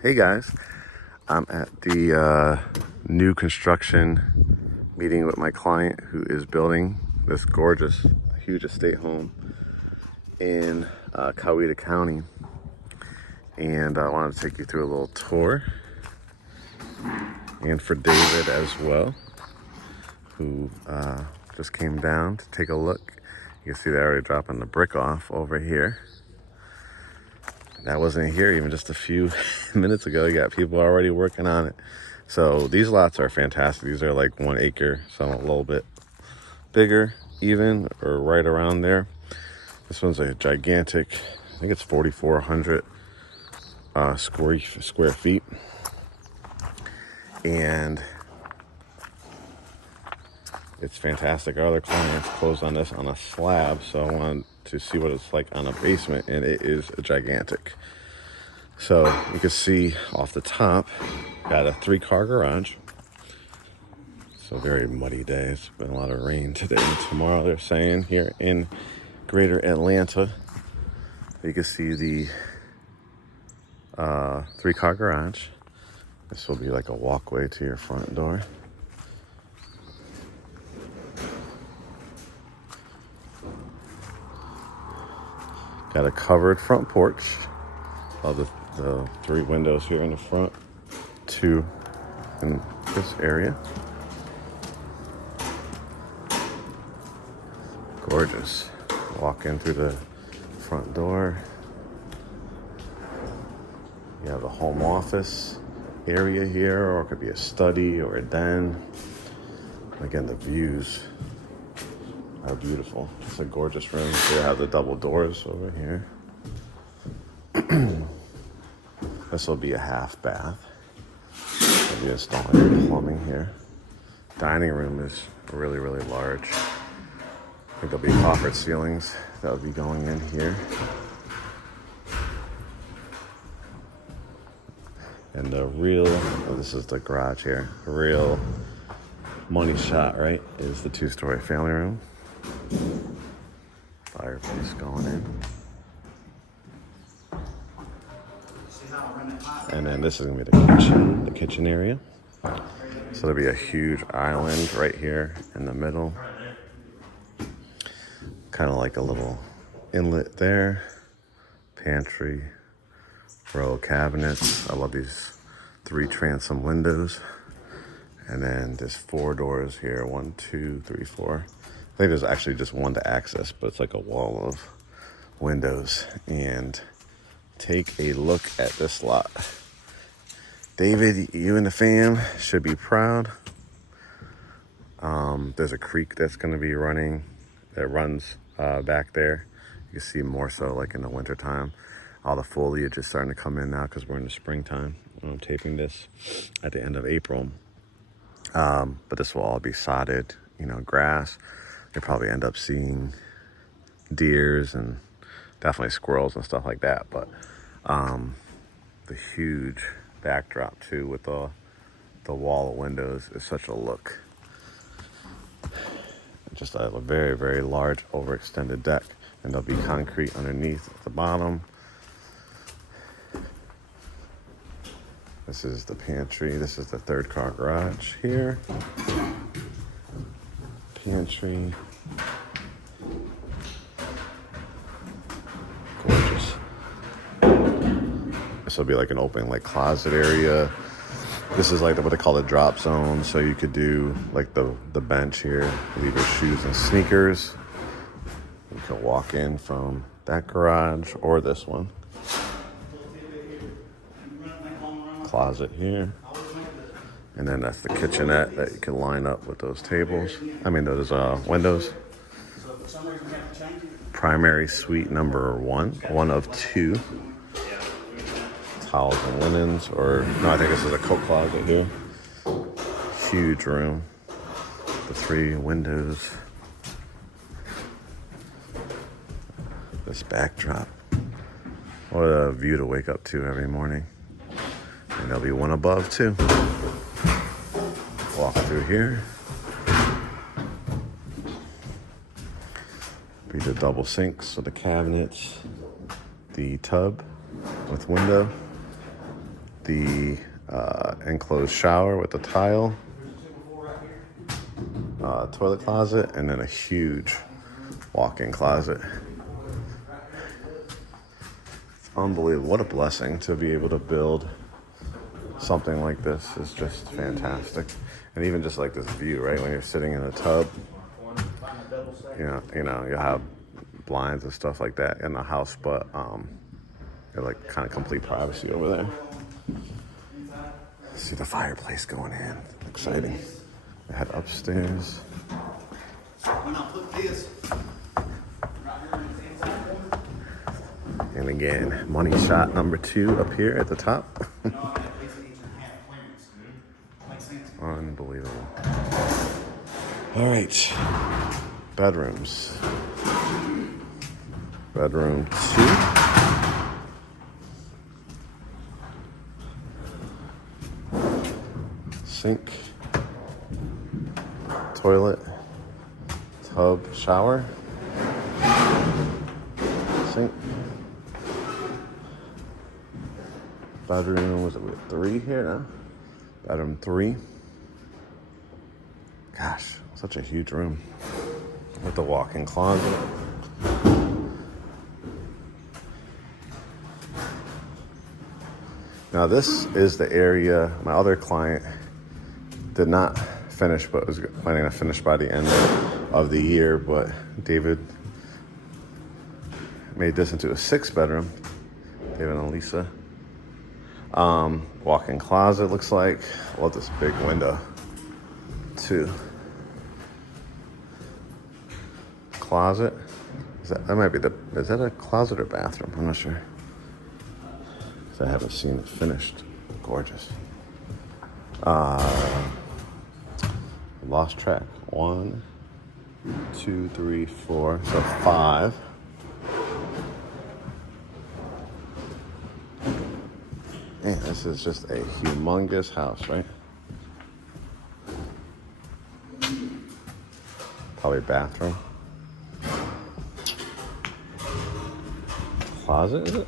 Hey guys, I'm at the new construction meeting with my client who is building this gorgeous, huge estate home in Coweta County. And I wanted to take you through a little tour. And for David as well, who just came down to take a look. You can see they're already dropping the brick off over here. That wasn't here even just a few minutes ago. You got people already working on it. So these lots are fantastic. These are like 1 acre, some a little bit bigger even, or right around there. This one's a gigantic, I think it's 4,400 square feet. And it's fantastic. Our other clients closed on this on a slab, so I wanted to see what it's like on a basement, and it is gigantic. So you can see off the top, got a 3-car garage. So very muddy day. It's been a lot of rain today and tomorrow, they're saying, here in greater Atlanta. You can see the 3-car garage. This will be like a walkway to your front door. Got a covered front porch. Love the 3 windows here in the front, 2 in this area. Gorgeous. Walk in through the front door. You have a home office area here, or it could be a study or a den. Again, the views are beautiful. It's a gorgeous room. You have the double doors over here. This will be a half bath. We'll be installing plumbing here. Dining room is really, really large. I think there'll be coffered ceilings that will be going in here. And the real, this is the garage here, the real money shot, right, is the 2-story family room. Fireplace going in. And then this is gonna be the kitchen area. So there'll be a huge island right here in the middle. Kind of like a little inlet there. Pantry, row of cabinets. I love these 3 transom windows. And then there's 4 doors here. 1, 2, 3, 4. I think there's actually just 1 to access, but it's like a wall of windows. And take a look at this lot. David, you and the fam should be proud. There's a creek that's going to be running, that runs back there. You can see more so like in the wintertime. All the foliage is starting to come in now because we're in the springtime. I'm taping this at the end of April. But this will all be sodded, grass. You'll probably end up seeing deers and definitely squirrels and stuff like that. But the huge backdrop too with the wall of windows is such a look. Just a very, very large overextended deck, and there'll be concrete underneath at the bottom. This is the pantry. This is the 3rd-car garage here. Pantry. Gorgeous. This will be like an open closet area. This is like what they call the drop zone. So you could do like the bench here, leave your shoes and sneakers. You can walk in from that garage or this one. Closet here. And then that's the kitchenette that you can line up with those tables. Those windows. Primary suite number 1 of 2. Towels and linens, I think this is a coat closet here. Huge room. The 3 windows. This backdrop. What a view to wake up to every morning. And there'll be 1 above too. Walk through here. Be the double sinks with the cabinets. The tub with window. the enclosed shower with the tile, toilet closet, and then a huge walk-in closet. It's unbelievable. What a blessing to be able to build something like this. Is just fantastic. And even just like this view, right? When you're sitting in a tub, you know, you have blinds and stuff like that in the house, but you're like kind of complete privacy over there. See the fireplace going in. Exciting. I head upstairs. And again, money shot number 2 up here at the top. Unbelievable. All right. Bedrooms. Bedroom 2. Sink. Toilet. Tub. Shower. Sink. Bedroom, was it 3 here now? Bedroom 3. Gosh, such a huge room. With the walk-in closet. Now this is the area my other client did not finish, but was planning to finish by the end of the year. But David made this into a 6-bedroom. David and Elisa. Walk-in closet looks like. Love this big window too. Closet. That might be is that a closet or bathroom? I'm not sure. I haven't seen it finished. Gorgeous. Lost track. 1, 2, 3, 4. So 5. Man, this is just a humongous house, right? Probably bathroom. Closet, is it?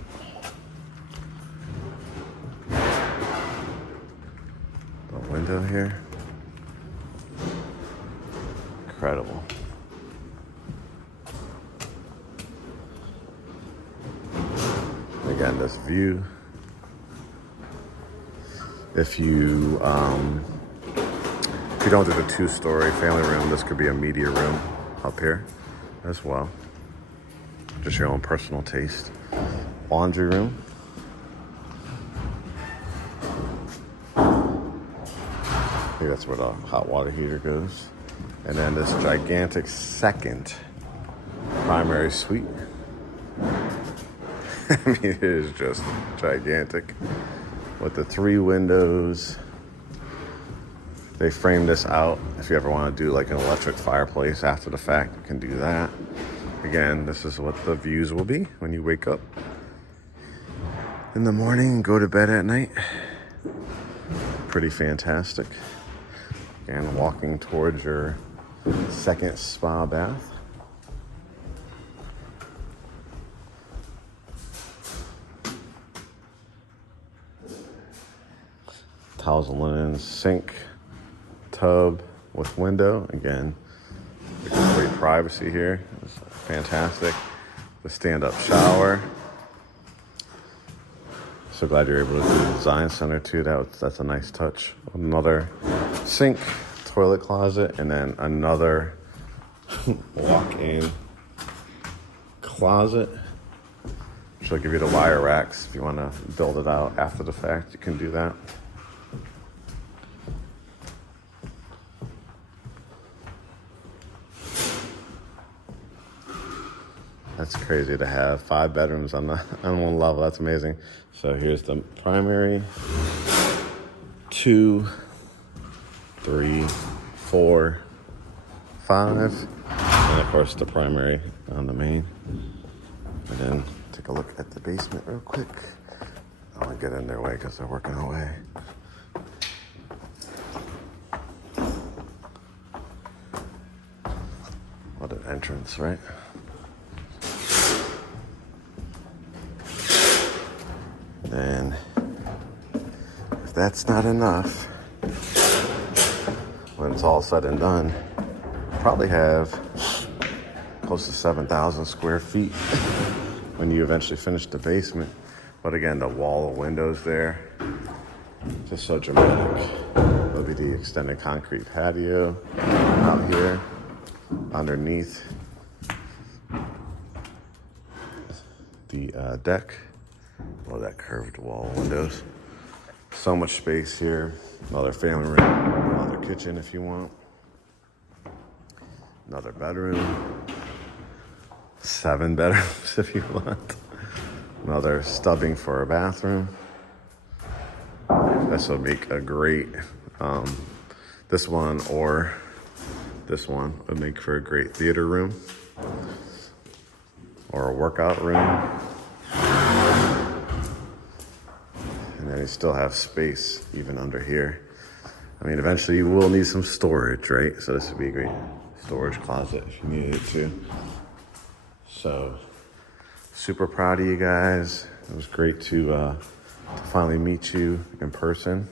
The window here. Incredible. Again, this view. If you don't do the 2-story family room, this could be a media room up here as well. Just your own personal taste. Laundry room. I think that's where the hot water heater goes. And then this gigantic second primary suite. I mean, it is just gigantic. With the 3 windows. They framed this out. If you ever want to do like an electric fireplace after the fact, you can do that. Again, this is what the views will be when you wake up in the morning and go to bed at night. Pretty fantastic. And walking towards your second spa bath. Towels and linens, sink, tub with window. Again, great privacy here. It's fantastic. The stand-up shower. So glad you're able to do the design center too. That's a nice touch. Another sink, toilet closet, and then another walk-in closet, which will give you the wire racks. If you want to build it out after the fact, you can do that. That's crazy to have 5 bedrooms on one level. That's amazing. So here's the primary, 2, 3, 4, 5, and of course the primary on the main. And then take a look at the basement real quick. I don't want to get in their way because they're working away. What an entrance, right? And if that's not enough, when it's all said and done, probably have close to 7,000 square feet when you eventually finish the basement. But again, the wall of windows there, just so dramatic. There'll be the extended concrete patio out here underneath the deck. Oh, that curved wall of windows. So much space here. Another family room, another kitchen if you want. Another bedroom. 7 bedrooms if you want. Another stubbing for a bathroom. This will make a great, this one or this one would make for a great theater room or a workout room. And then you still have space even under here. I mean, eventually you will need some storage, right? So this would be a great storage closet if you needed it to. So, super proud of you guys. It was great to finally meet you in person.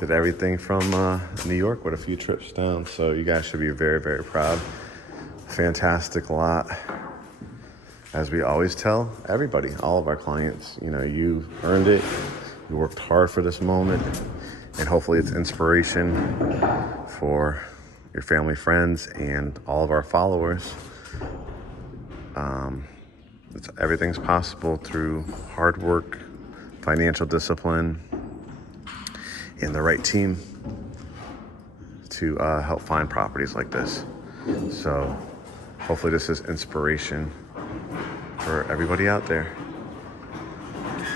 Did everything from New York with a few trips down. So you guys should be very, very proud. Fantastic lot. As we always tell everybody, all of our clients, you know, you earned it. You worked hard for this moment. And hopefully it's inspiration for your family, friends, and all of our followers. Everything's possible through hard work, financial discipline, and the right team to help find properties like this. So hopefully this is inspiration for everybody out there.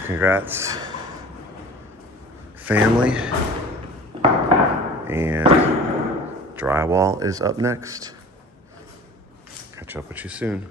Congrats, family. And drywall is up next. Catch up with you soon.